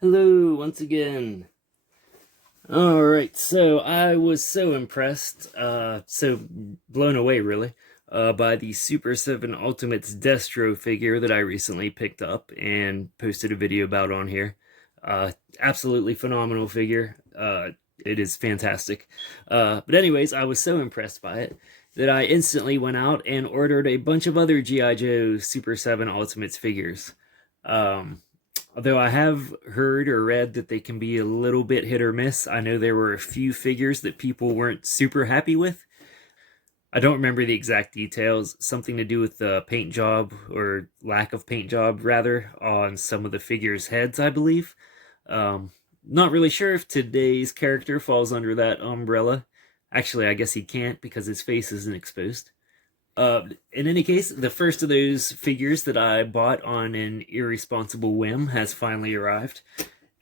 Hello, once again. Alright, so I was so impressed, so blown away really, by the Super7 Ultimates Destro figure that I recently picked up and posted a video about on here. Absolutely phenomenal figure. It is fantastic. But anyways, I was so impressed by it that I instantly went out and ordered a bunch of other G.I. Joe Super 7 Ultimates figures. Um, Although I have heard or read that they can be a little bit hit or miss. I know there were a few figures that people weren't super happy with. I don't remember the exact details. Something to do with the paint job, or lack of paint job, rather, on some of the figures' heads, I believe. Not really sure if today's character falls under that umbrella. Actually, I guess he can't because his face isn't exposed. In any case, the first of those figures that I bought on an irresponsible whim has finally arrived,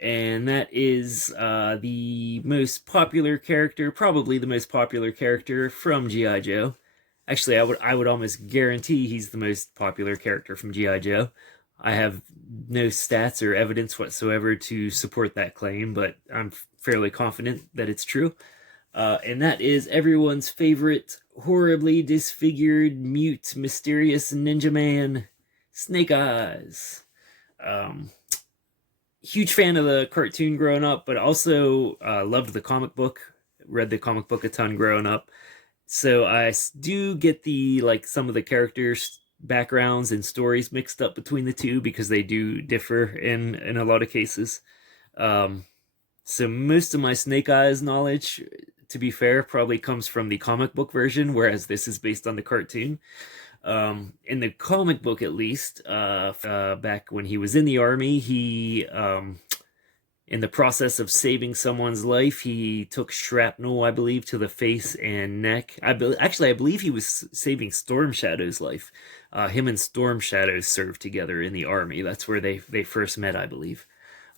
and that is the most popular character, probably the most popular character from G.I. Joe. Actually, I would almost guarantee he's the most popular character from G.I. Joe. I have no stats or evidence whatsoever to support that claim, but I'm fairly confident that it's true. And that is everyone's favorite horribly disfigured, mute, mysterious ninja man, Snake Eyes. Um, Huge fan of the cartoon growing up, but also loved the comic book. Read the comic book a ton growing up, so I do get the some of the characters' backgrounds and stories mixed up between the two because they do differ in a lot of cases. Um, so most of my Snake Eyes knowledge, to be fair, probably comes from the comic book version, whereas this is based on the cartoon. In the comic book, at least, back when he was in the army, in the process of saving someone's life, he took shrapnel, I believe, to the face and neck. Actually, I believe he was saving Storm Shadow's life. Him and Storm Shadow served together in the army. That's where they first met, I believe.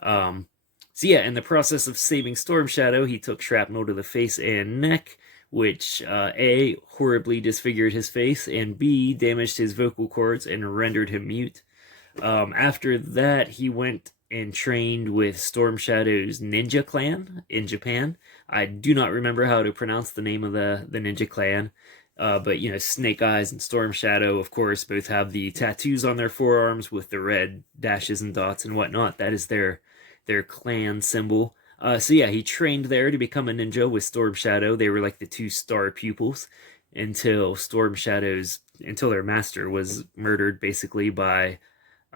Um, so yeah, in the process of saving Storm Shadow, he took shrapnel to the face and neck, which A, horribly disfigured his face, and B, damaged his vocal cords and rendered him mute. After that, he went and trained with Storm Shadow's ninja clan in Japan. I do not remember how to pronounce the name of the ninja clan. But Snake Eyes and Storm Shadow, of course, both have the tattoos on their forearms with the red dashes and dots and whatnot. That is their clan symbol. So yeah, he trained there to become a ninja with Storm Shadow. They were like the two star pupils until their master was murdered, basically by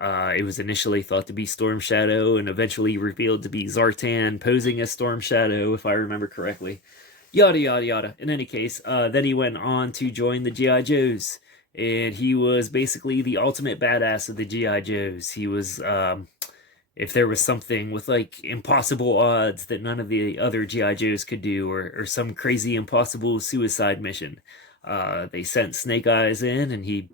it was initially thought to be Storm Shadow and eventually revealed to be Zartan posing as Storm Shadow, if I remember correctly. Yada yada yada. In any case, then he went on to join the G.I. Joes, and he was basically the ultimate badass of the G.I. Joes. He was, if there was something with impossible odds that none of the other G.I. Joes could do, or some crazy impossible suicide mission, they sent Snake Eyes in, and he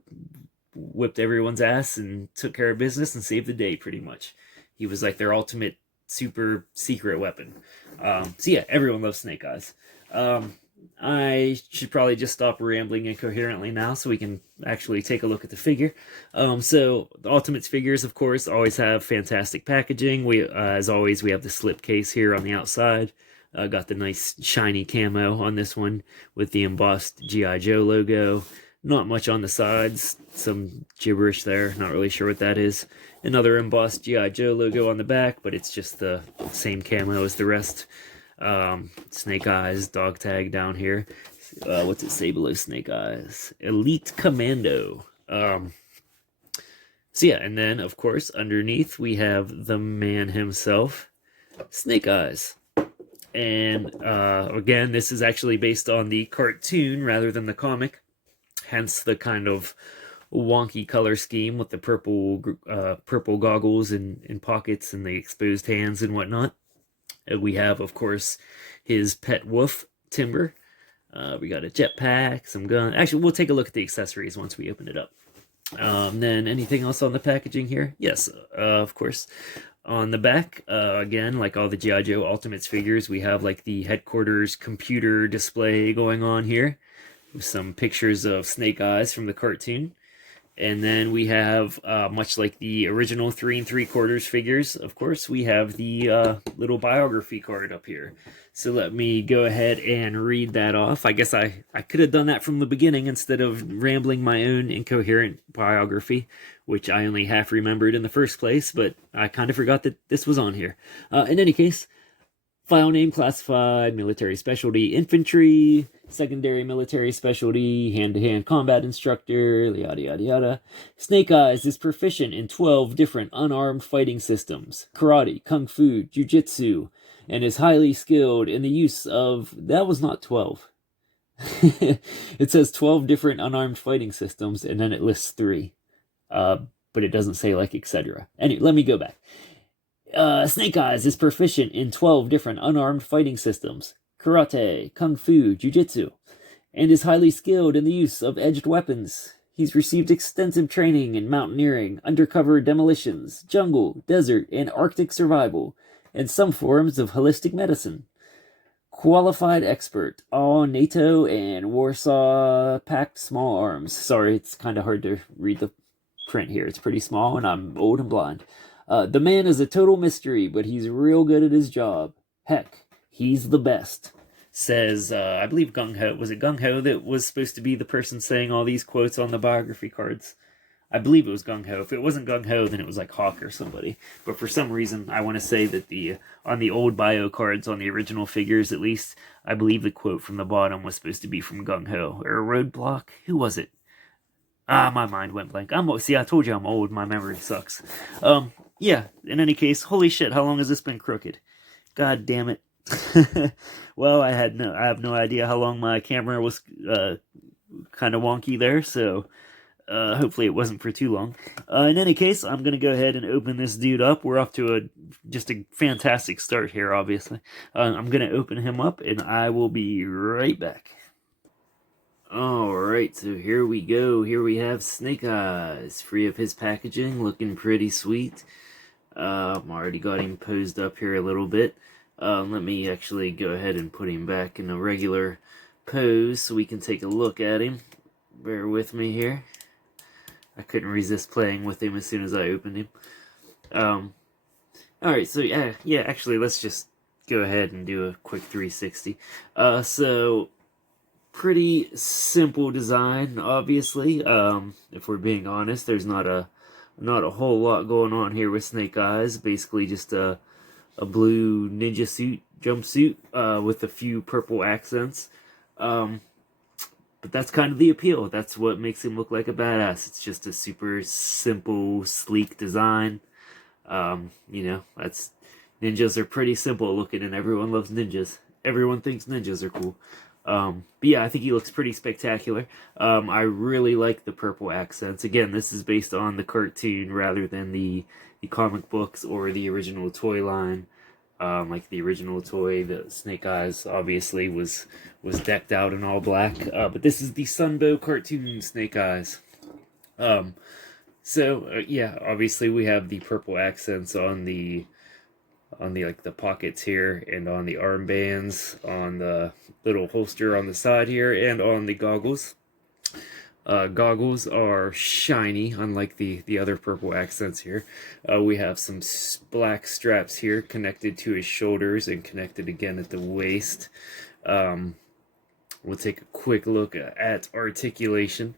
whipped everyone's ass and took care of business and saved the day pretty much. He was like their ultimate super secret weapon. So yeah, everyone loves Snake Eyes. I should probably just stop rambling incoherently now so we can actually take a look at the figure. So the Ultimates figures, of course, always have fantastic packaging. As always, we have the slip case here on the outside. Got the nice shiny camo on this one with the embossed G.I. Joe logo. Not much on the sides, some gibberish there, not really sure what that is. Another embossed G.I. Joe logo on the back, but it's just the same camo as the rest. Snake Eyes dog tag down here. What's it say below Snake Eyes? Elite Commando. So yeah, and then of course underneath we have the man himself, Snake Eyes. And again, this is actually based on the cartoon rather than the comic, hence the kind of wonky color scheme with the purple goggles and pockets and the exposed hands and whatnot. We have, of course, his pet wolf, Timber. We got a jetpack, some gun. Actually, we'll take a look at the accessories once we open it up. Then anything else on the packaging here? Yes, of course. On the back, again, like all the G.I. Joe Ultimates figures, we have like the headquarters computer display going on here with some pictures of Snake Eyes from the cartoon. And then we have, much like the original 3 3/4 figures, of course, we have the little biography card up here. So let me go ahead and read that off. I guess I could have done that from the beginning instead of rambling my own incoherent biography, which I only half remembered in the first place, but I kind of forgot that this was on here. In any case, file name classified, military specialty infantry, secondary military specialty, hand-to-hand combat instructor, yada yada yada. Snake Eyes is proficient in 12 different unarmed fighting systems, karate, kung fu, jujitsu, and is highly skilled in the use of... That was not 12. It says 12 different unarmed fighting systems, and then it lists 3. But it doesn't say, like, etc. Anyway, let me go back. Snake Eyes is proficient in 12 different unarmed fighting systems, karate, kung fu, jujitsu, and is highly skilled in the use of edged weapons. He's received extensive training in mountaineering, undercover demolitions, jungle, desert, and Arctic survival, and some forms of holistic medicine. Qualified expert, all NATO and Warsaw Pact small arms. Sorry, it's kind of hard to read the print here. It's pretty small, and I'm old and blind. The man is a total mystery, but he's real good at his job. Heck, he's the best. Says, I believe Gung Ho. Was it Gung Ho that was supposed to be the person saying all these quotes on the biography cards? I believe it was Gung Ho. If it wasn't Gung Ho, then it was like Hawk or somebody. But for some reason, I want to say that on the old bio cards, on the original figures at least, I believe the quote from the bottom was supposed to be from Gung Ho. Or Roadblock? Who was it? My mind went blank. See, I told you I'm old. My memory sucks. Yeah, in any case, holy shit, how long has this been crooked? God damn it. Well, I have no idea how long my camera was kind of wonky there, so hopefully it wasn't for too long. In any case, I'm going to go ahead and open this dude up. We're off to just a fantastic start here, obviously. I'm going to open him up, and I will be right back. Alright, so here we go. Here we have Snake Eyes, free of his packaging, looking pretty sweet. Already got him posed up here a little bit. Let me actually go ahead and put him back in a regular pose so we can take a look at him. Bear with me here. I couldn't resist playing with him as soon as I opened him. Alright, so yeah, actually, let's just go ahead and do a quick 360. So, pretty simple design, obviously. If we're being honest, there's not a whole lot going on here with Snake Eyes. Basically just a blue ninja suit, jumpsuit, with a few purple accents. But that's kind of the appeal. That's what makes him look like a badass. It's just a super simple, sleek design. Ninjas are pretty simple looking, and everyone loves ninjas. Everyone thinks ninjas are cool. But yeah, I think he looks pretty spectacular. I really like the purple accents. Again, this is based on the cartoon rather than the comic books or the original toy line. Like the original toy, the Snake Eyes obviously was decked out in all black. But this is the Sunbow cartoon Snake Eyes. Yeah, obviously we have the purple accents on the like the pockets here, and on the armbands, on the little holster on the side here, and on the goggles. Goggles are shiny, unlike the other purple accents here. We have some black straps here connected to his shoulders and connected again at the waist. We'll take a quick look at articulation.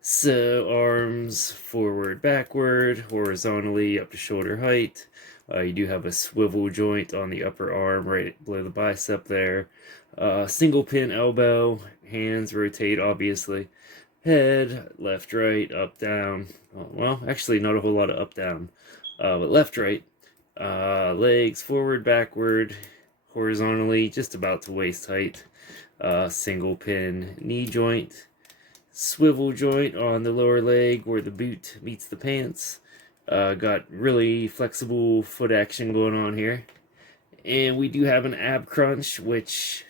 So, arms forward, backward, horizontally up to shoulder height. You do have a swivel joint on the upper arm right below the bicep there. Single pin elbow, hands rotate obviously. Head, left, right, up, down. Well, actually not a whole lot of up, down. But left, right. Legs forward, backward, horizontally, just about to waist height. Single pin knee joint. Swivel joint on the lower leg where the boot meets the pants. Got really flexible foot action going on here. And we do have an ab crunch, which,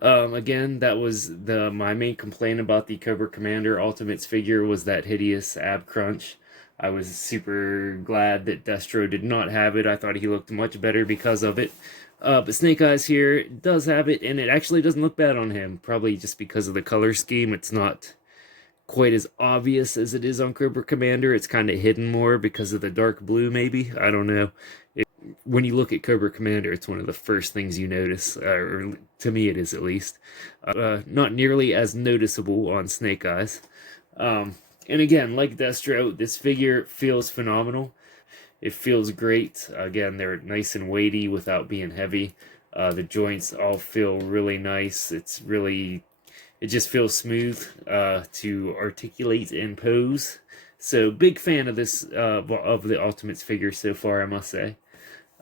again, that was my main complaint about the Cobra Commander Ultimates figure, was that hideous ab crunch. I was super glad that Destro did not have it. I thought he looked much better because of it. But Snake Eyes here does have it, and it actually doesn't look bad on him. Probably just because of the color scheme. It's not quite as obvious as it is on Cobra Commander. It's kind of hidden more because of the dark blue, maybe. I don't know. When you look at Cobra Commander, it's one of the first things you notice, or to me it is at least. Not nearly as noticeable on Snake Eyes. And again, like Destro, this figure feels phenomenal. It feels great. Again, they're nice and weighty without being heavy. The joints all feel really nice. It just feels smooth to articulate and pose. So big fan of this of the Ultimates figure so far, I must say.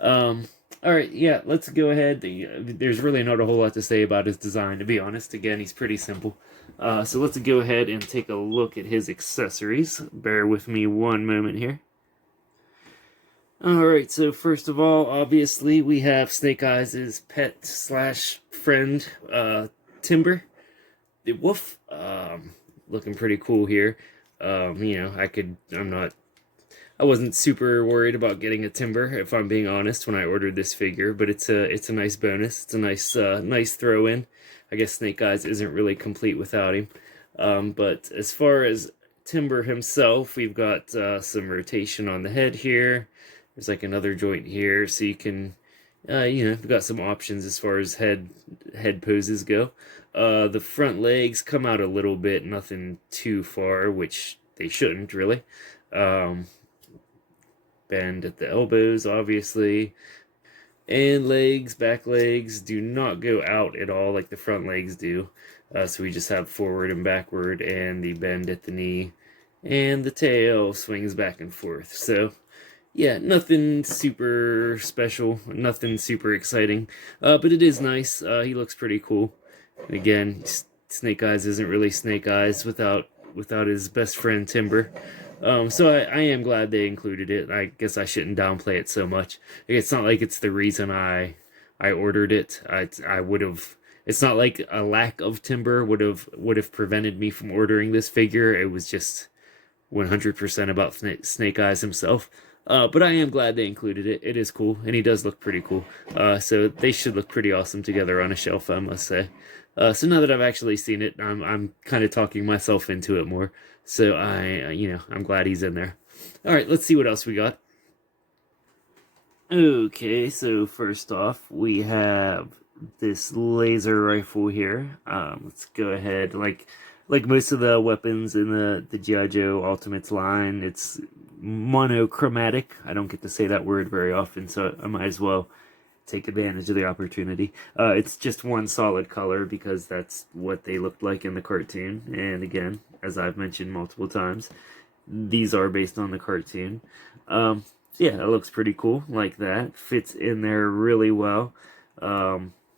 All right, yeah, let's go ahead. There's really not a whole lot to say about his design, to be honest. Again, he's pretty simple. So let's go ahead and take a look at his accessories. Bear with me one moment here. Alright, so first of all, obviously, we have Snake Eyes' pet slash friend, Timber, the wolf. Looking pretty cool here. You know, I wasn't super worried about getting a Timber, if I'm being honest, when I ordered this figure, but it's a nice bonus. It's a nice throw-in. I guess Snake Eyes isn't really complete without him. But as far as Timber himself, we've got some rotation on the head here. There's like another joint here, so you can, you know, we've got some options as far as head poses go. The front legs come out a little bit, nothing too far, which they shouldn't really. Bend at the elbows, obviously. And back legs do not go out at all like the front legs do. So we just have forward and backward, and the bend at the knee. And the tail swings back and forth. So yeah, nothing super special, nothing super exciting, but it is nice. He looks pretty cool. And again, Snake Eyes isn't really Snake Eyes without his best friend Timber. So I am glad they included it. I guess I shouldn't downplay it so much. It's not like it's the reason I ordered it. I would have. It's not like a lack of Timber would have prevented me from ordering this figure. It was just 100% about Snake Eyes himself. But I am glad they included it. It is cool, and he does look pretty cool. So they should look pretty awesome together on a shelf, I must say. So now that I've actually seen it, I'm kind of talking myself into it more. So I'm glad he's in there. All right, let's see what else we got. Okay, so first off, we have this laser rifle here. Let's go ahead. Like most of the weapons in the G.I. Joe Ultimates line, it's monochromatic. I don't get to say that word very often, so I might as well take advantage of the opportunity. It's just one solid color because that's what they looked like in the cartoon. And again, as I've mentioned multiple times, these are based on the cartoon. Yeah, it looks pretty cool like that. Fits in there really well.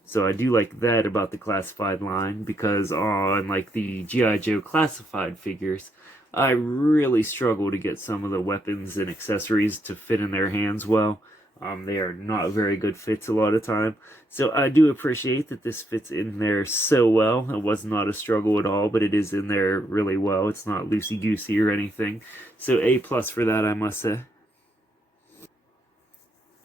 So I do like that about the classified line, because on like the G.I. Joe classified figures, I really struggle to get some of the weapons and accessories to fit in their hands well. They are not very good fits a lot of time. So I do appreciate that this fits in there so well. It was not a struggle at all, but it is in there really well. It's not loosey-goosey or anything. So A+ for that, I must say.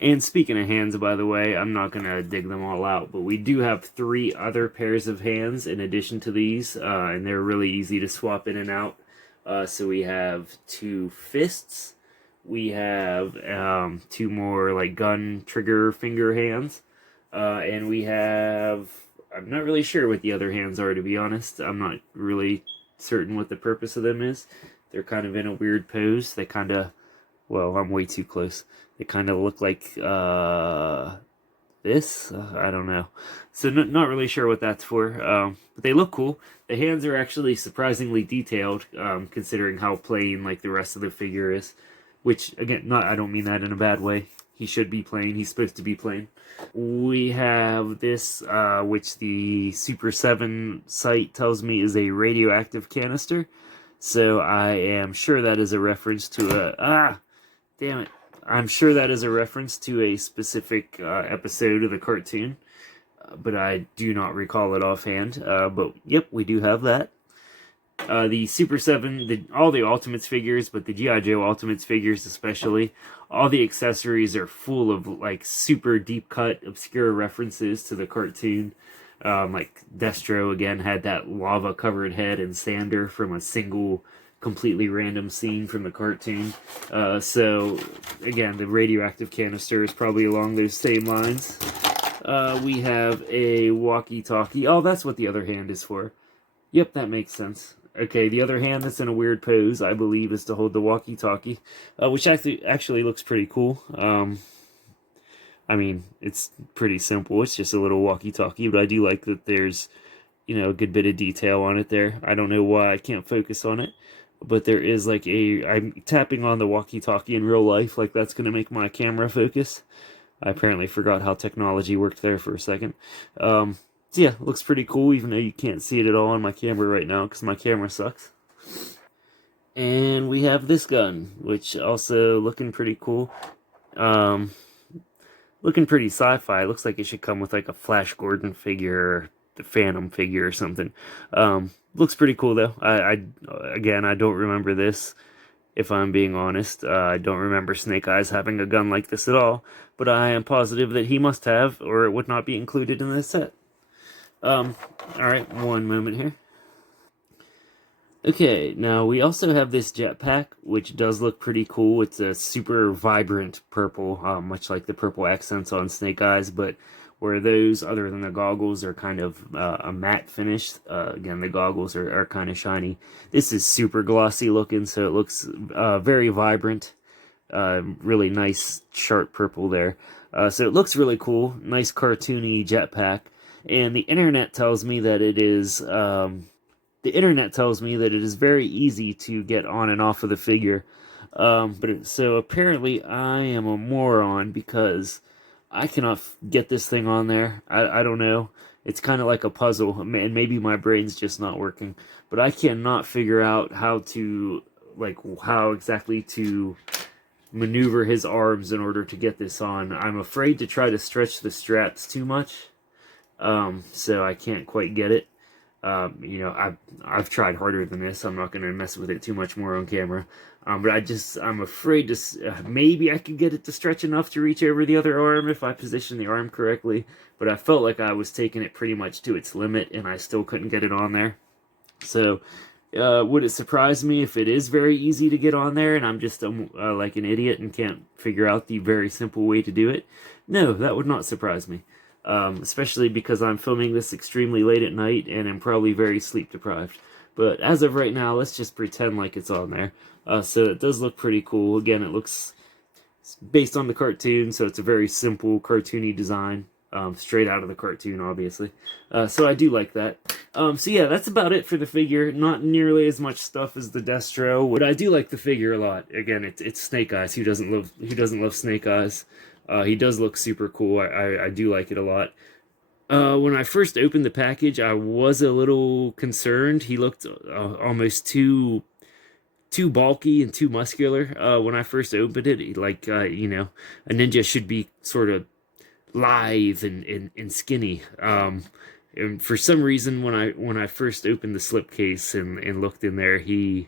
And speaking of hands, by the way, I'm not going to dig them all out, but we do have 3 other pairs of hands in addition to these, and they're really easy to swap in and out. So we have 2 fists, we have 2 more like gun trigger finger hands, and we have, I'm not really sure what the other hands are, to be honest. I'm not really certain what the purpose of them is. They're kind of in a weird pose. They kind of, well, I'm way too close. They kind of look like this. I don't know. So not really sure what that's for. But they look cool. The hands are actually surprisingly detailed, considering how plain like the rest of the figure is. Which again, I don't mean that in a bad way. He should be plain. He's supposed to be plain. We have this, which the Super7 site tells me is a radioactive canister. So I am sure that is a reference to damn it. I'm sure that is a reference to a specific episode of the cartoon, but I do not recall it offhand. But yep, we do have that. The Super7, all the Ultimates figures, but the G.I. Joe Ultimates figures especially, all the accessories are full of like super deep cut, obscure references to the cartoon. Like Destro again had that lava covered head and sander from a single completely random scene from the cartoon. So again, the radioactive canister is probably along those same lines. We have a walkie-talkie. Oh, that's what the other hand is for. Yep, that makes sense. Okay, the other hand that's in a weird pose, I believe, is to hold the walkie-talkie, which actually looks pretty cool. I mean, it's pretty simple. It's just a little walkie-talkie, but I do like that there's, a good bit of detail on it there. I don't know why I can't focus on it, but there is like I'm tapping on the walkie-talkie in real life, like that's going to make my camera focus. I apparently forgot how technology worked there for a second. So yeah, looks pretty cool, even though you can't see it at all on my camera right now, because my camera sucks. And we have this gun, which also looking pretty cool. Um, Looking pretty sci-fi. Looks like it should come with like a Flash Gordon figure, or the Phantom figure or something. Looks pretty cool though. Again, I don't remember this. If I'm being honest, I don't remember Snake Eyes having a gun like this at all. But I am positive that he must have, or it would not be included in this set. All right, one moment here. Okay, now we also have this jetpack, which does look pretty cool. It's a super vibrant purple, much like the purple accents on Snake Eyes, but where those, other than the goggles, are kind of a matte finish. Again, the goggles are kind of shiny. This is super glossy looking, so it looks very vibrant. Really nice, sharp purple there. So it looks really cool. Nice cartoony jetpack. And the internet tells me that it is very easy to get on and off of the figure. So apparently I am a moron because I cannot get this thing on there. I don't know. It's kind of like a puzzle, and maybe my brain's just not working. But I cannot figure out how exactly to maneuver his arms in order to get this on. I'm afraid to try to stretch the straps too much, so I can't quite get it. I've tried harder than this. I'm not going to mess with it too much more on camera. But I'm afraid maybe I could get it to stretch enough to reach over the other arm if I position the arm correctly. But I felt like I was taking it pretty much to its limit, and I still couldn't get it on there. So, would it surprise me if it is very easy to get on there and I'm just like an idiot and can't figure out the very simple way to do it? No, that would not surprise me. Especially because I'm filming this extremely late at night and am probably very sleep deprived. But as of right now, let's just pretend like it's on there. So it does look pretty cool. Again, it looks based on the cartoon, so it's a very simple cartoony design. Straight out of the cartoon, obviously. So I do like that. So yeah, that's about it for the figure. Not nearly as much stuff as the Destro, but I do like the figure a lot. Again, it's Snake Eyes. Who doesn't love Snake Eyes? He does look super cool. I do like it a lot. When I first opened the package, I was a little concerned. He looked almost too bulky and too muscular. When I first opened it, a ninja should be sort of lithe and skinny. And for some reason, when I first opened the slipcase and looked in there, he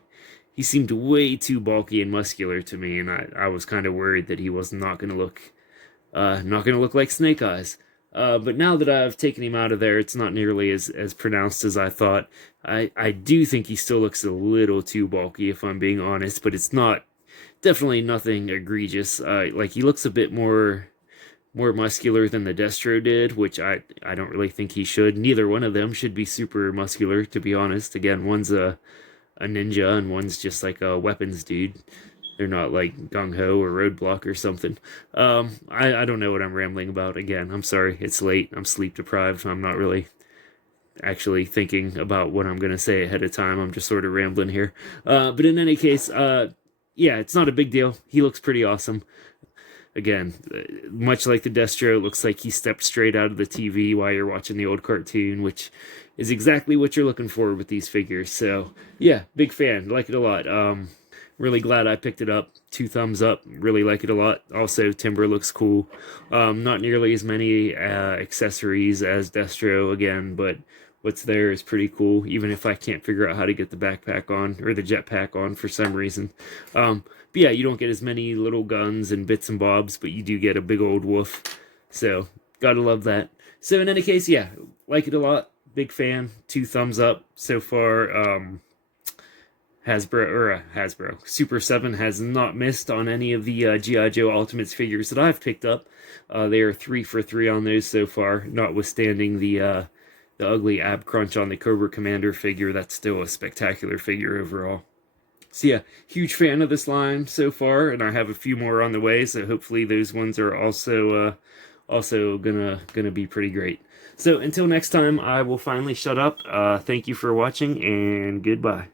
seemed way too bulky and muscular to me, and I was kind of worried that he was not going to look like Snake Eyes. But now that I've taken him out of there, it's not nearly as pronounced as I thought. I do think he still looks a little too bulky, if I'm being honest, but it's definitely nothing egregious. Like he looks a bit more muscular than the Destro did, which I don't really think he should. Neither one of them should be super muscular, to be honest. Again, one's a ninja and one's just like a weapons dude. They're not like Gung Ho or Roadblock or something. I don't know what I'm rambling about. Again, I'm sorry. It's late. I'm sleep deprived. I'm not really actually thinking about what I'm going to say ahead of time. I'm just sort of rambling here. But in any case, yeah, it's not a big deal. He looks pretty awesome. Again, much like the Destro, it looks like he stepped straight out of the TV while you're watching the old cartoon, which is exactly what you're looking for with these figures. So, yeah, big fan. Like it a lot. Really glad I picked it up. 2 thumbs up. Really like it a lot. Also, timber looks cool. Not nearly as many accessories as Destro, again, but what's there is pretty cool, even if I can't figure out how to get the backpack on, or the jetpack on for some reason. But yeah, you don't get as many little guns and bits and bobs, but you do get a big old wolf. So, gotta love that. So in any case, yeah, like it a lot. Big fan. 2 thumbs up so far. Hasbro Super7 has not missed on any of the G.I. Joe Ultimates figures that I've picked up. They are 3 for 3 on those so far, notwithstanding the ugly ab crunch on the Cobra Commander figure. That's still a spectacular figure overall. So yeah, huge fan of this line so far, and I have a few more on the way, so hopefully those ones are also gonna be pretty great. So until next time, I will finally shut up. Thank you for watching, and goodbye.